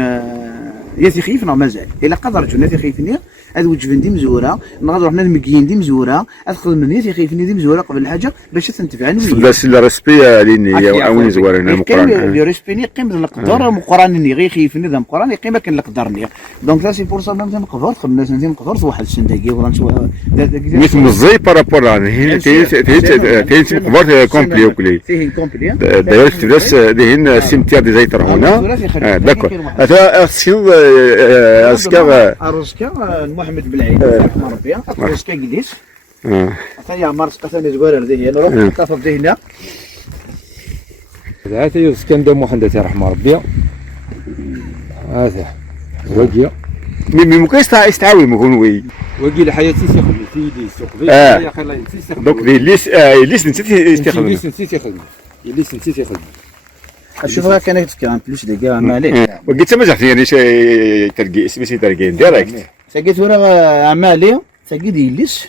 يا تيخيفنا مازال الا قدر جونا تيخيفني هذا وجفن دي مزوره نغادروا حنا المكيين دي مزوره ادخل مني تيخيفني دي مزوره قبل الحاجه باش تنتفعني بس الريسبي ليني عاوني زوارنا مقران لي ريسبيني قيم القدر مقرانني غير يخيفني ذا مقران قيمه كان القدرني دونك لا سي بور سا ميم مقدر خدمنا سنتين مقدر واحد السنداقي ولا مثل مزي بارابور هنا تي مقبر كومبلي وكلي فيه كومبلي داير تدرس دهن سيمتير دي زيتر هنا داكور هذا سيو اسكا اروسكا محمد بالعيد رحمه ربي اروسكا قديس هيا مارس قسم زوار هذه نروح نتصف هنا هذا يسكن دم محمد رحمه ربي هذا وجه ممكن يستعاون مكون وي وجه لحياتي سيخدم في لي سوق يا اخي دونك ليس نسيت يستخدم ليس نسيت يخدم اشوف كان كان بلوس دي كاع مالي وقلت ما زعفتي يعني شي ترقي اسمي ترقين ديريكت سقيت ورا عمالي سقيت يليس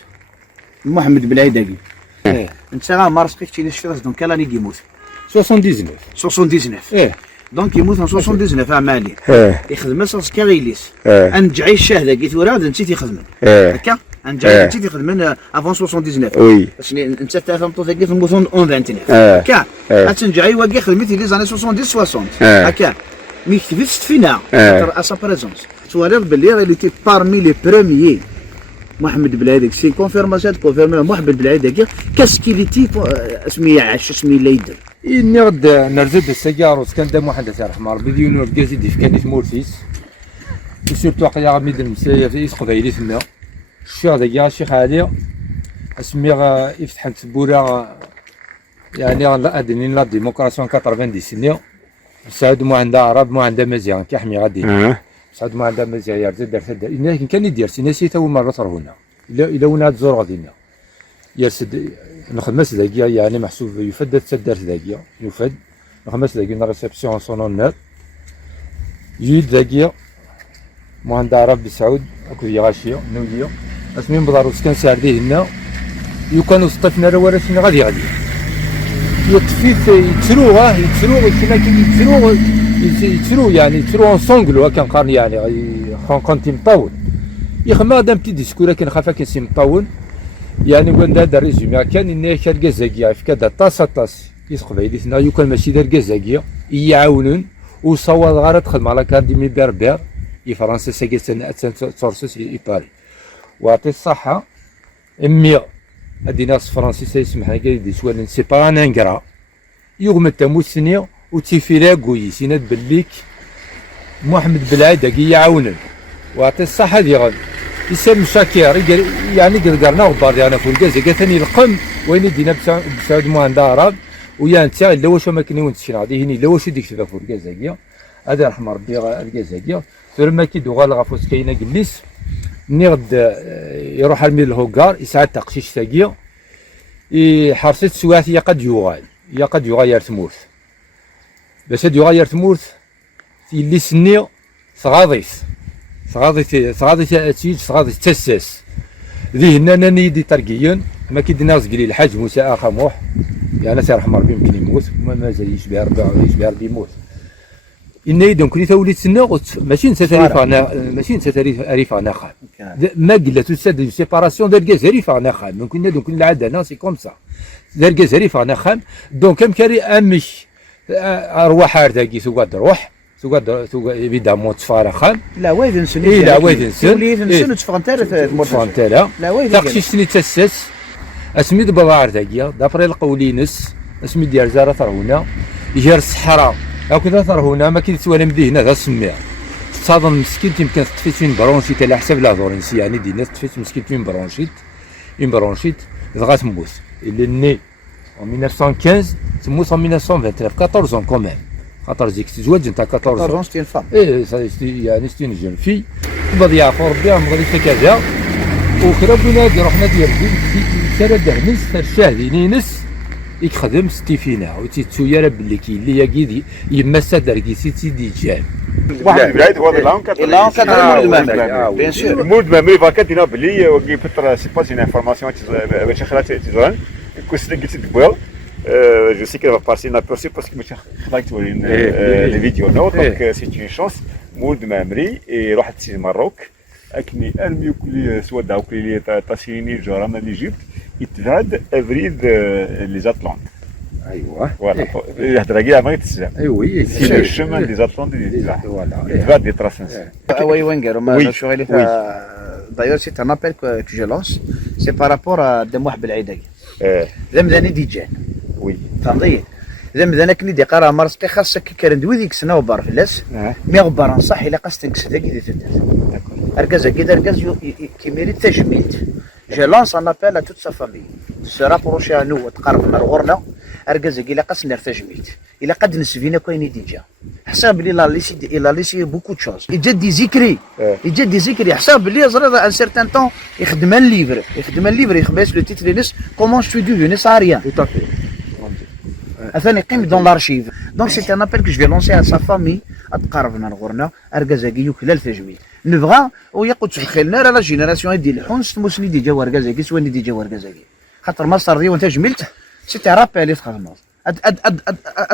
محمد بالعيداقي انت راه مارس كيف نشفاس دونك راني يموت 79 دونك يموت 79 عمالي يخدم صاص كاريليس انجعي الشهده قلت ورا نسيت يخدم هكا انجعي نسيت يخدم افون 79 وي باش انت تفهمتو ثقي في الموثون اون 29 هكا تنجعي واقي خدمتي لي زاني 70 60 هكا مي كتبت فينا ا سا بريزونس توالير باللي راه تي بارمي لي بروميي محمد بالعيدك سي كونفيرماسيون كونفيرمي محمد بالعيدك كاسكيليتي اسمي عاش اسمي لا يدير اني غد نرزد السيارة كان دام واحد تاع رحمه ربي ديونو بكازيدي في كانت مورفيس وسيرتو قيا غميد المسايا في قبايلي ثما الشيخ ذاك الشيخ علي اسمي يفتح تبورا يعني ادني لا ديموكراسيون 90 سنه سعود مو عندها عرب مو عندها مزيان كيحمي غادي سعد ما عندها مزايا دارت لكن كان يدير نسيت اول مره تروح هنا الا ونا تزور غادينا يرسد نخدمات ذاكيا يعني محسوب يفد تسدرت ذاكيا يفد نخدمات ذاكيا ريسبسيون صونونات يد ذاكيا مهندة ربي سعود اكو في غاشيه نويه اسمين بضاروس كان سارديه هنا يو كانوا صطفنا راه شنو غادي يطفيت يتسرو يعني يتسرو اون سونغلو كان قارن يعني كنت مطول يخما دام بتي ديسكور كان خافا كنسي مطول يعني قلنا هذا الريزومي كان إن كان كازاكيا في كذا طاس يسقف عيديتنا يو كان ماشي دار كازاكيا يعاونون وصوّد غير تخدم على كارديمي بير فرنسا ساكي تورسس يباري ويعطي الصحة امي هادي ناس فرنسي يسمح لك يدي سوالن سي با ان انكرا يغمد تموسني وتيفيلا كويس يناد بليك محمد بلعيد يعاونن ويعطي الصحة ديال يسمى شاكير يعني قرقرنا غبار ديالنا في الكازا ثاني القم وين دينا بسعود مهندة عرب ويا انت الا واش ما كني ونتشين غادي هني الا واش ديك في الكازاكيا هذا رحم ربي الكازاكيا ثم كيدو غال غافوس كاينه جليس مني غد يروح الميل الهوكار يسعد تقشيش ثاقيه حرصت سواث قد يغير ثمورث باش هاد يغير ثمورث اللي سني صغاضيث تساس ذي هنا نيدي ترقيا ما كيدنا زقلي الحاج موسى اخا موح يعني سيرحم ربي يمكن يموت مازال يشبه ربي يموت إني دونك كنت وليت سنة ماشي نسى تعريف أنا خام ما قلت تسد سيباراسيون دار كازاريف أنا خام ممكن دونك العادة سي كوم سا دار كازاريف أنا خام دونك كم كاري أمش أرواح هرداكي سواد روح ايفيدامون تفارا خام لا ويدن سن لا ويدن سن وليدن سن تفانتالا لا ويدن تاقشي سني تسس اسمي دبا هرداكيا دابري القولينس اسمي ديال زاره ترهونا يجر الصحراء أو كذا ترى هنا ما كيتسوى مديه هنا ذا السميع تصادم مسكين يمكن تطفيت فين برونشيت على حساب لا دورنسي يعني دينا تطفيت مسكين فين برونشيت دغا تموت اللي ني en 1915 تموت en 1929 14 ans quand même خاطر زيك تزوج انت 14 ans سيتي فام يعني سيتي جون في بعد يعرفوا ربي عم غادي كذا وكربنا رحنا ديال سرد دهنس الشاهدين ينس يخدم ستيفينا وتيتسو يا رب اللي كي اللي يجي يما سادر كي سيتي جان واحد البلاد هو لانكادر بيان سور المولد مامي فاكا دينا بلي وكي فتره سي با سي انفورماسيون باش خلات تزوران كوس قلت دبويل جو سي كي بارسي نابورسي باسكو باش خلاك تورين لي فيديو نو دونك سي اون شونس مولد مامري يروح تسي الماروك اكني ارمي كل سواد او كل تاسيني جورانا ليجيبت يتفاد افريد لي زاتلانت ايوا فوالا الهضره كاع ما تسجل ايوا سي لو شومان دي زاتلانت فوالا يتفاد دي تراسنس وي وين قالوا ما شغالي دايور سي ان ابل كو جو لونس سي بارابور دم واحد بالعيداك ذمذاني ديجان وي فهمتي ذمذانا كني دي قرا مرسقي خاصك كرندوي ديك سنه وبار فلاس مي غبار نصح الا قاستنكس ذاك دي تدات اركز كده اركز كيميري تجميلت جو لونس ان ابل ا توت سا فامي سي رابروشي ا نو تقرب من الغورنا اركز الا قاس نير تجميلت الا قد نسفينا كاين ديجا حساب لي لا ليسي بوكو تشوز يجد دي ذكري حساب بلي زرد ان سيرتان طون يخدم الليفر يخبس لو تيتر ليس كومون جو ديفيني سا ريان tout à fait اثاني قيم دون لارشيف دونك سي ان ابل كو جو في لونسي ا سا فامي اتقرب من الغورنا اركزاكي يوكل التجميل نبغى ويقود في خيلنا راه لا جينيراسيون ديال الحونس تموسني ديجا وركازاكي سواني ديجا وركازاكي خاطر مصر دي وانت جملت سيتي رابيل تخدم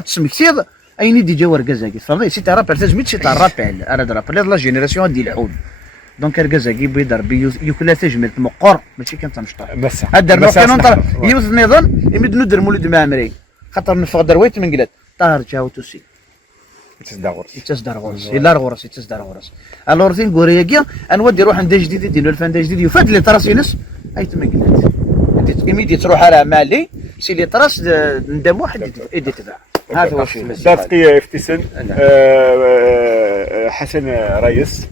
تسمكتيض ايني ديجا وركازاكي فهمتي سيتي رابيل تجملت سيتي رابيل انا رابيل لا جينيراسيون ديال الحون دونك ركازاكي بيضر يوكل تجملت مقر ماشي كان تمشطر بس هذا نو كان يوز النظام يمد ندير مولد معمري خاطر نفق درويت من قلت طاهر جاو توسي يتصدر غورس الور ثين غورياكيا انودي روح عند جديد ديال الفان جديد يفاد لي طراسينس اي تما قلت ايميدي تروح على مالي سي لي طراس ندم واحد يدي تبع هذا هو الشيء دافقي افتسن حسن رئيس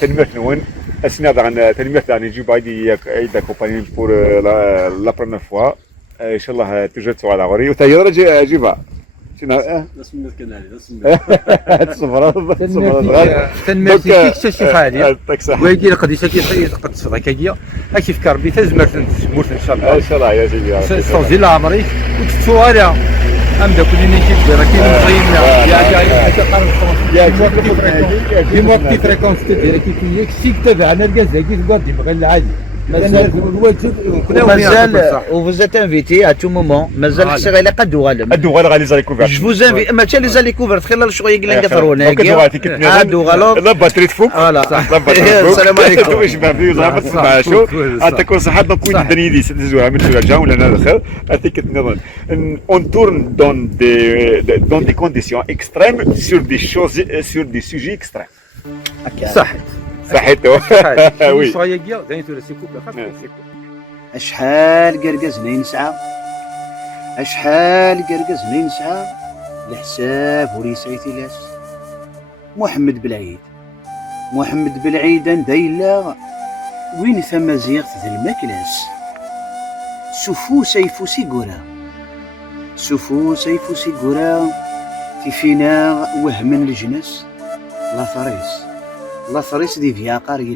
تنمية نون اسنا عن تنمية عن يجيب ايدا كومباني بور لا بروميير فوا ان شاء الله توجد على غوري وتايرا جيبها شنو اسم الكناري اسم تصبر تنمرتي كيك شي حالي يعطيك الصحة ويجي لقد يسكي قد صدق كيا هاكي في كربي تزمر تموت ان شاء الله ان شاء الله يا سيدي استوزي العمري وتتوالى ام داك اللي نيجي راكي مصين يا في موقت كي فريكونس تدير كي شي تابعنا الكازاكي تقعد ديما غير العادي مازال وفوزيت انفيتي ا تو مومون مازال خصي غير قد وغالب ادو غالي لي زاليكوفيرت جو فوز انفي ماشي لي زاليكوفرت خلال شويه قلنا نقفرونا ادو غالب لا باتري تفوق فوالا السلام عليكم واش بابي زعما تسمع شو عطيكم صحة دونك وين الدنيا دي سدزوها من الرجاء ولا انا دخل عطيك النظر اون تورن دون دي كونديسيون اكستريم سور دي شوز سور دي سوجي اكستريم صح صحيتو وي صغير كيا داير تورا سيكوب لا خاف اشحال قرقزنا نسعى اشحال قرقزنا نسعى الحساب وليسيتي لاس محمد بالعيد محمد بالعيد دايلا وين ثم زيغت ذا الماكلاس سفو سيفو سيقورا سفو سيفو سيقورا تيفينا وهم الجنس لا فريس لا فريس دي فيا قاري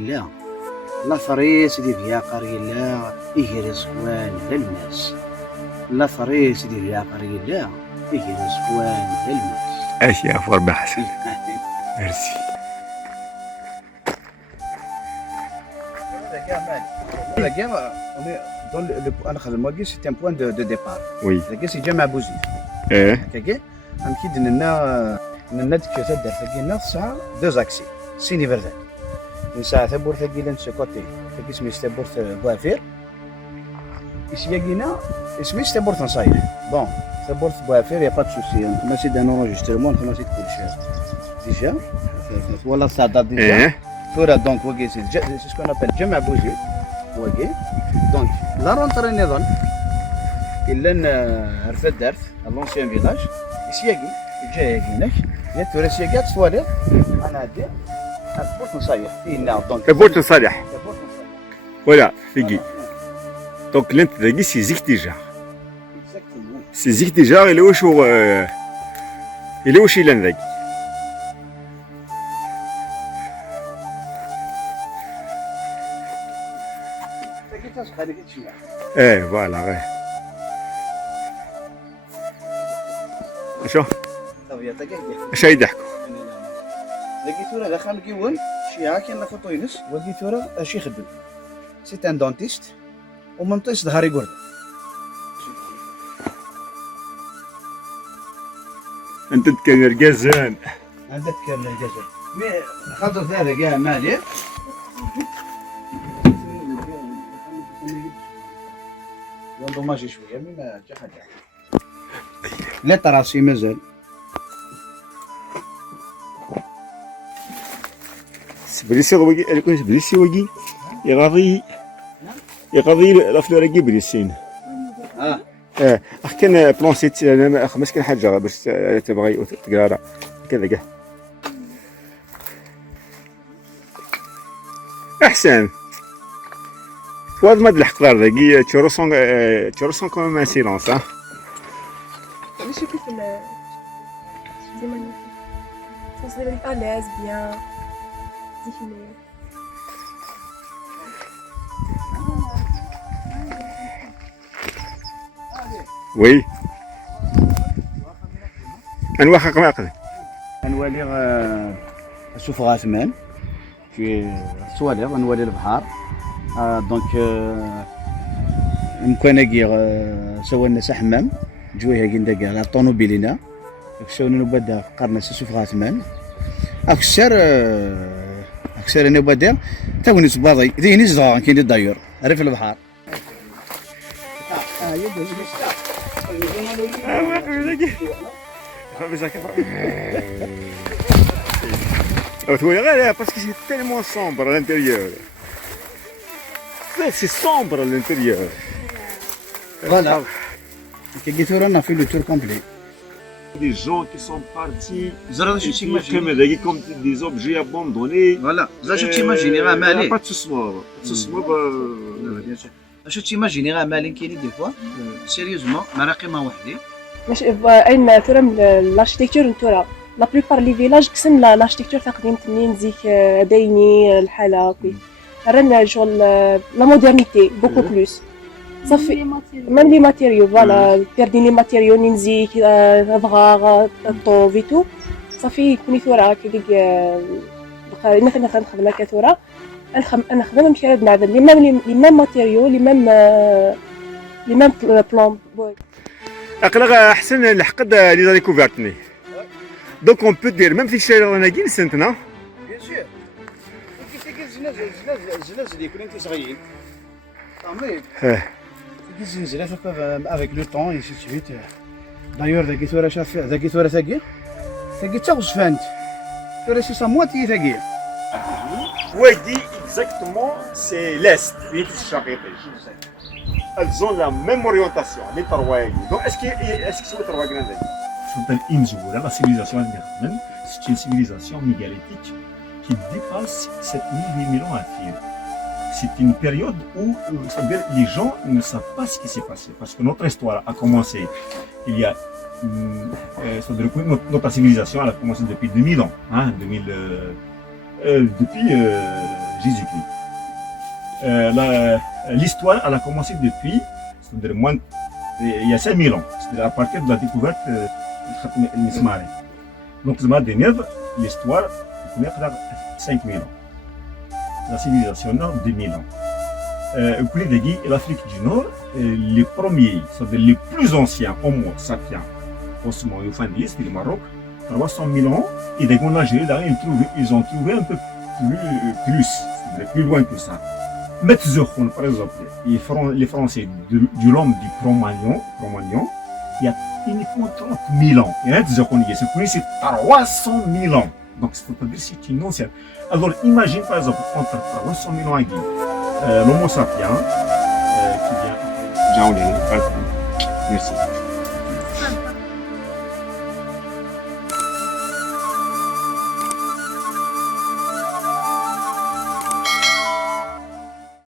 لا فريس دي فيا قاري لا يجري صوان للناس لا فريس دي فيا قاري لا يجري صوان للناس اش يا عفو ربي حسن ميرسي انا خدم واقي سيتي ان بوان دو ديبار وي لاكي سي جامع بوزيد كاكي غنكيد لنا ديك تدار ثقينا الساعه دو زاكسي سيني فردان من ساعه ثبور ثقينا نسو كوتي ثقي سمي ثبور بوافير اسياقينا اسمي ثبور نصايح بون ثبور بوافير يا با دو سوسي ماشي دان اونجسترمون ماشي كل شيء ديجا ولا صادا ديجا فورا دونك واقي سي سكون ابل جمع بوزيد واقي دونك لا رونتري نظن الا رفد دارت لونسيان فيلاج اسياقي جاي هناك يا تورا سياقات صوالح انا عندي بورت نصايح فينا دونك بورت نصالح ولا فيكي دونك لانت ذاكي سي زيك ديجا سي زيك ديجا الى واش يلان ذاكي فوالا غير شو اش يضحكوا لقيتو راه دخل كيون شي كاين لا فوتو ينس ولقيتو راه اش يخدم سي ان دونتيست ومنطيش ظهري قرد انت تكن رقازان انت تكلم الجزر مي خاطر ذلك يا مالي يلا ماشي شويه ما جا حاجه لا تراسي مازال بريسي وقي انا كنت بريسي وقي يغاضي لا فلوريكي بريسين كان بلونسيت انا خمس كان حاجه باش تبغي تقرا كذا كاع احسن تواد ما الحقار ذاكي تشورسون كوم ان سيلونس Je sais plus que c'est magnifique. On se réveille à l'aise, bien défilé. وي انواع حق معقل نولي نشوف غاثمان في صوالح نولي البحر دونك مكانكي سوينا حمام جويها كندا كاع طونوبيلينا اكسون نبدا قرنا سوف غاثمان اكثر انا بدا توني صباضي ذيني صغار كاين داير عرف البحر parce que c'est tellement sombre à l'intérieur. C'est sombre à l'intérieur. Voilà. On a fait le tour complet. Des gens qui sont partis, comme des objets abandonnés. Voilà. Ça, je t'imagine, Ramali. Pas de ce soir. Ce soir, bien sûr. Je t'imagine, Ramali, qui est des fois, sérieusement, Marakima Wahdi, مش أين ثورة من الاركتيكتور نتورا لا بلوبار لي فيلاج قسم الاركتيكتور تقديم تنين زيك دايني الحالة كي رنا شغل لا مودرنيتي بوكو بلوس صافي ميم لي ماتيريو فوالا بيردين لي ماتيريو نينزيك ضغاغ الطوب ايتو صافي كوني ثورة كي ديك بقى مثلا نخدم هكا ثورة نخدم نمشي نعدل لي ميم ماتيريو لي ميم بلون اقلق احسن الحقد لي زا ديكوفيرتني دونك اون بو دير ميم في الشارع انا كي سنتنا بيان سور كي الزناز اللي كنا انت صغيرين عمري كي الزنزلات افيك لو طون اي سي سويت دايور ذاك ثورة شاف ذاك ثورة ثاقي تاغوز فانت ثورة سي مواتي ثاقي وادي اكزاكتومون سي لاست بيت الشقيقي elles ont la même orientation les Tarwagi. Donc est-ce que c'est Tarwagi là? La civilisation allemande, c'est une civilisation mégalithique qui dépasse 7000 ans à pied. C'est une période où les gens ne savent pas ce qui s'est passé parce que notre histoire a commencé il y a notre civilisation elle a commencé depuis 2000 ans, hein, depuis Jésus-Christ. L'histoire elle a commencé depuis c'est-à-dire moins il y a 5000 ans, c'est-à-dire à partir de la découverte de l'Ismaël. Donc l'histoire est 5000 ans. La civilisation nord 2000 ans. Puis l'Afrique du Nord, les premiers, c'est-à-dire les plus anciens Homo sapiens, Osmo Youfandis, le Maroc, 300 000 ans, et dès qu'on a géré là, ils ont trouvé un peu plus, c'est-à-dire plus loin que ça. Metzokhon, par exemple, les Français du l'homme du Cro-Magnon, il y a uniquement 30 000 ans. Et Metzokhon, c'est 300 000 ans. Donc, c'est-à-dire que c'est une ancienne. Alors, imagine par exemple, entre 300 000 ans et l'Homo sapiens qui vient. Merci.